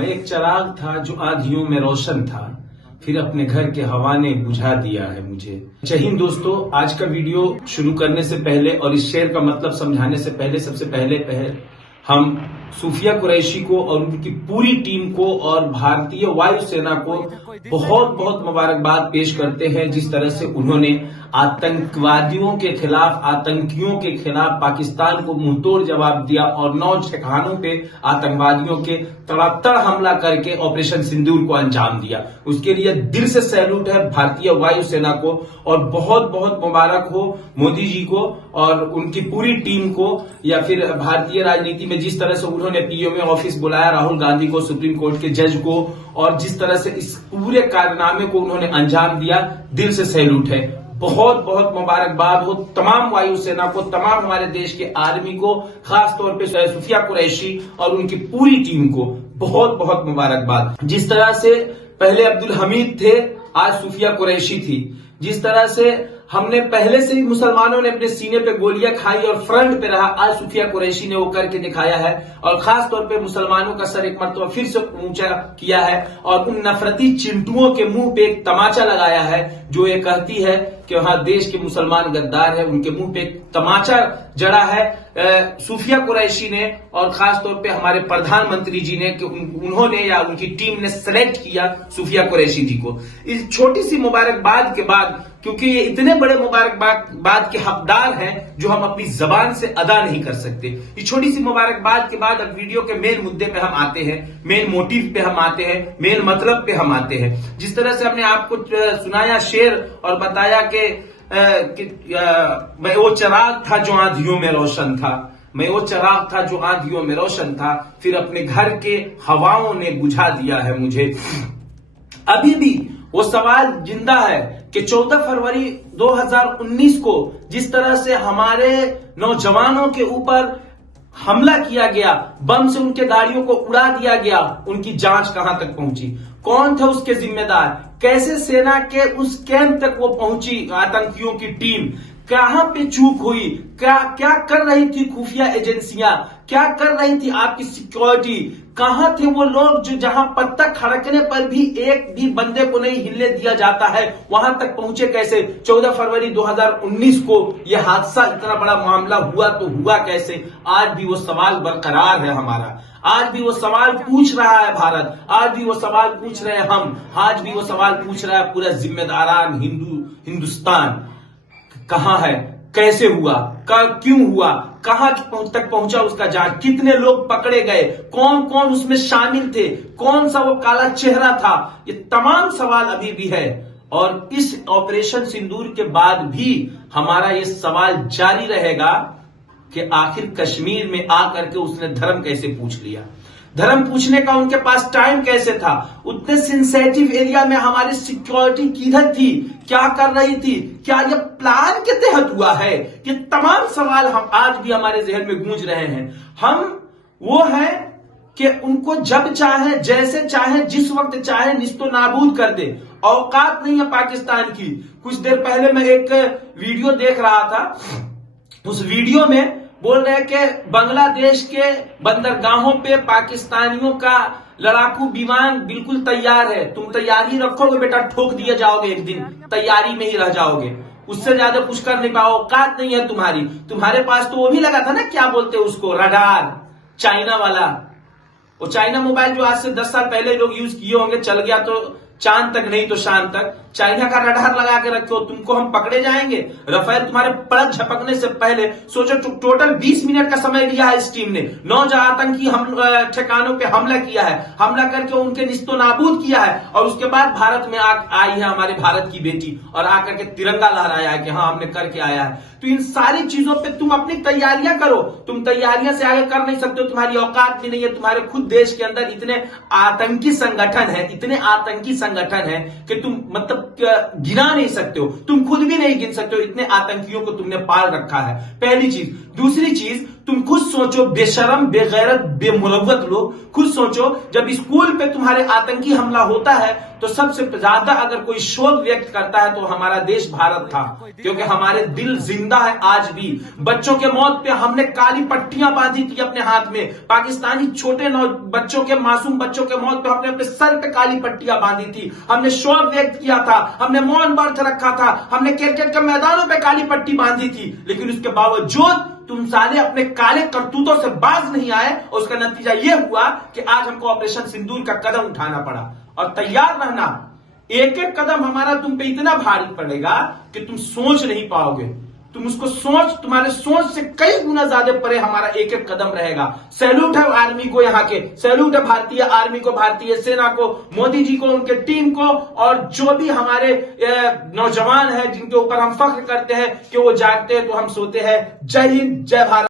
मैं एक चिराग था जो आंधियों में रोशन था, फिर अपने घर के हवा ने बुझा दिया है मुझे। जय हिंद दोस्तों, आज का वीडियो शुरू करने से पहले और इस शेर का मतलब समझाने से पहले सबसे पहले हम सूफिया कुरैशी को और उनकी पूरी टीम को और भारतीय वायुसेना को बहुत बहुत मुबारकबाद पेश करते हैं। जिस तरह से उन्होंने आतंकवादियों के खिलाफ, आतंकियों के खिलाफ पाकिस्तान को मुंहतोड़ जवाब दिया और 9 ठिकानों पे आतंकवादियों के तड़ातड़ हमला करके ऑपरेशन सिंदूर को अंजाम दिया। उसके लिए दिल से सैल्यूट है भारतीय वायुसेना को और बहुत बहुत मुबारक हो मोदी जी को और उनकी पूरी टीम को। या फिर भारतीय राजनीति में जिस तरह से उन्होंने पीओ में ऑफिस बुलाया राहुल गांधी को, सुप्रीम कोर्ट के जज को, और जिस तरह से इस पूरे कारनामे को उन्होंने अंजाम दिया, दिल से सैल्यूट है। बहुत बहुत मुबारकबाद हो तमाम वायुसेना को, तमाम हमारे देश के आर्मी को, खास तौर पे सूफिया कुरैशी और उनकी पूरी टीम को बहुत बहुत मुबारकबाद। जिस तरह से पहले अब्दुल हमीद थे, आज सूफिया कुरैशी थी। जिस तरह से हमने पहले से ही मुसलमानों ने अपने सीने पे गोलियां खाई और फ्रंट पे रहा, आज सूफिया कुरैशी ने वो करके दिखाया है और खास तौर पे मुसलमानों का सर एक मर्तबा फिर से ऊंचा किया है और उन नफरती चिंटुओं के मुंह पे एक तमाचा लगाया है जो ये कहती है कि वहां देश के मुसलमान गद्दार है, उनके मुंह पे एक तमाचा जड़ा है सूफिया कुरैशी ने और खास तौर पे हमारे प्रधानमंत्री जी ने कि उन्होंने या उनकी टीम ने सेलेक्ट किया सूफिया कुरैशी जी को। इस छोटी सी मुबारकबाद के बाद, क्योंकि ये इतने बड़े मुबारकबाद के हकदार हैं जो हम अपनी जबान से अदा नहीं कर सकते। इस छोटी सी मुबारकबाद के बाद अब वीडियो के मेन मुद्दे पे हम आते हैं, मेन मोटिव पे हम आते हैं, मेन मतलब पे हम आते हैं। जिस तरह से हमने आपको सुनाया शेर और बताया कि मैं वो चिराग था जो आंधियों में रोशन था, मैं वो चिराग था जो आंधियों में रोशन था, फिर अपने घर के हवाओं ने बुझा दिया है मुझे। अभी भी वो सवाल जिंदा है कि 14 फरवरी 2019 को जिस तरह से हमारे नौजवानों के ऊपर हमला किया गया, बम से उनके गाड़ियों को उड़ा दिया गया, उनकी जांच कहां तक पहुंची, कौन थे उसके जिम्मेदार, कैसे सेना के उस कैंप तक वो पहुंची आतंकियों की टीम, कहां पे चूक हुई, क्या कर रही थी खुफिया एजेंसियां, क्या कर रही थी आपकी सिक्योरिटी, कहां थे वो लोग जो जहां पत्ता खड़कने पर भी एक भी बंदे को नहीं हिलने दिया जाता है, वहां तक पहुंचे कैसे। 14 फरवरी 2019 को यह हादसा, इतना बड़ा मामला हुआ तो हुआ कैसे। आज भी वो सवाल बरकरार है हमारा, आज भी वो सवाल पूछ रहा है भारत, आज भी वो सवाल पूछ रहे हैं हम, आज भी वो सवाल पूछ रहा है पूरा जिम्मेदारान हिंदुस्तान। कहां है, कैसे हुआ, क्यों हुआ, कहां तक पहुंचा उसका जांच, कितने लोग पकड़े गए, कौन कौन उसमें शामिल थे, कौन सा वो काला चेहरा था, ये तमाम सवाल अभी भी है। और इस ऑपरेशन सिंदूर के बाद भी हमारा ये सवाल जारी रहेगा कि आखिर कश्मीर में आकर के उसने धर्म कैसे पूछ लिया, धर्म पूछने का उनके पास टाइम कैसे था, उतने सेंसिटिव एरिया में हमारी सिक्योरिटी किधर थी, क्या कर रही थी, क्या ये प्लान के तहत हुआ है। ये तमाम सवाल हम आज भी हमारे जहन में गूंज रहे हैं। हम वो हैं कि उनको जब चाहे, जैसे चाहे, जिस वक्त चाहे निस्तो नाबूद कर दे, औकात नहीं है पाकिस्तान की। कुछ देर पहले मैं एक वीडियो देख रहा था, उस वीडियो में बोल रहे हैं कि बांग्लादेश के बंदरगाहों पे पाकिस्तानियों का लड़ाकू विमान बिल्कुल तैयार है, तुम तैयारी रखोगे बेटा, ठोक दिए जाओगे, एक दिन तैयारी में ही रह जाओगे, उससे ज्यादा कुछ कर नहीं पाओ, औकात नहीं है तुम्हारी। तुम्हारे पास तो वो भी लगा था ना, क्या बोलते हैं उसको, रडार, चाइना वाला, वो चाइना मोबाइल जो आज से 10 साल पहले लोग यूज किए होंगे, चल गया तो चांद तक नहीं तो शाम तक, चाइना का रडार लगा के रखे हो, तुमको हम पकड़े जाएंगे। रफेल तुम्हारे पलक झपकने से पहले सोचो, टोटल 20 मिनट का समय लिया है इस टीम ने, 9 आतंकी ठिकानों पे हमला किया है, हमला करके उनके निस्तो नाबूद किया है और उसके बाद भारत में आई है हमारे भारत की बेटी और आकर के तिरंगा लहराया है कि हाँ हमने करके आया है। तो इन सारी चीजों पे तुम अपनी तैयारियां करो, तुम तैयारियां से आगे कर नहीं सकते हो, तुम्हारी औकात भी नहीं है। तुम्हारे खुद देश के अंदर इतने आतंकी संगठन है, इतने आतंकी संगठन है कि तुम मतलब गिना नहीं सकते हो, तुम खुद भी नहीं गिन सकते हो, इतने आतंकियों को तुमने पाल रखा है। पहली चीज। दूसरी चीज, तुम खुद सोचो, बेशरम, बेगैरत, बेमुरव्वत लोग, खुद सोचो, जब स्कूल पे तुम्हारे आतंकी हमला होता है तो सबसे ज्यादा अगर कोई शोक व्यक्त करता है तो हमारा देश भारत था, क्योंकि हमारे दिल जिंदा है आज भी। बच्चों के मौत पे हमने काली पट्टियां बांधी थी अपने हाथ में। पाकिस्तानी छोटे बच्चों के, मासूम बच्चों के मौत पे हमने अपने सर पे काली पट्टियां बांधी थी। हमने शोक व्यक्त किया था, हमने मौन व्रत रखा था, हमने क्रिकेट के मैदानों पे काली पट्टी बांधी थी। लेकिन उसके बावजूद तुम साले अपने काले करतूतों से बाज नहीं आए, और उसका नतीजा यह हुआ कि आज हमको ऑपरेशन सिंदूर का कदम उठाना पड़ा। और तैयार रहना, एक एक कदम हमारा तुम पे इतना भारी पड़ेगा कि तुम सोच नहीं पाओगे। तुम उसको सोच, तुम्हारे सोच से कई गुना ज्यादा परे हमारा एक एक कदम रहेगा। सैल्यूट है आर्मी को, यहाँ के सैल्यूट है भारतीय आर्मी को, भारतीय सेना को, मोदी जी को, उनके टीम को, और जो भी हमारे नौजवान है जिनके ऊपर हम फख्र करते हैं कि वो जागते हैं तो हम सोते हैं। जय हिंद, जय भारत।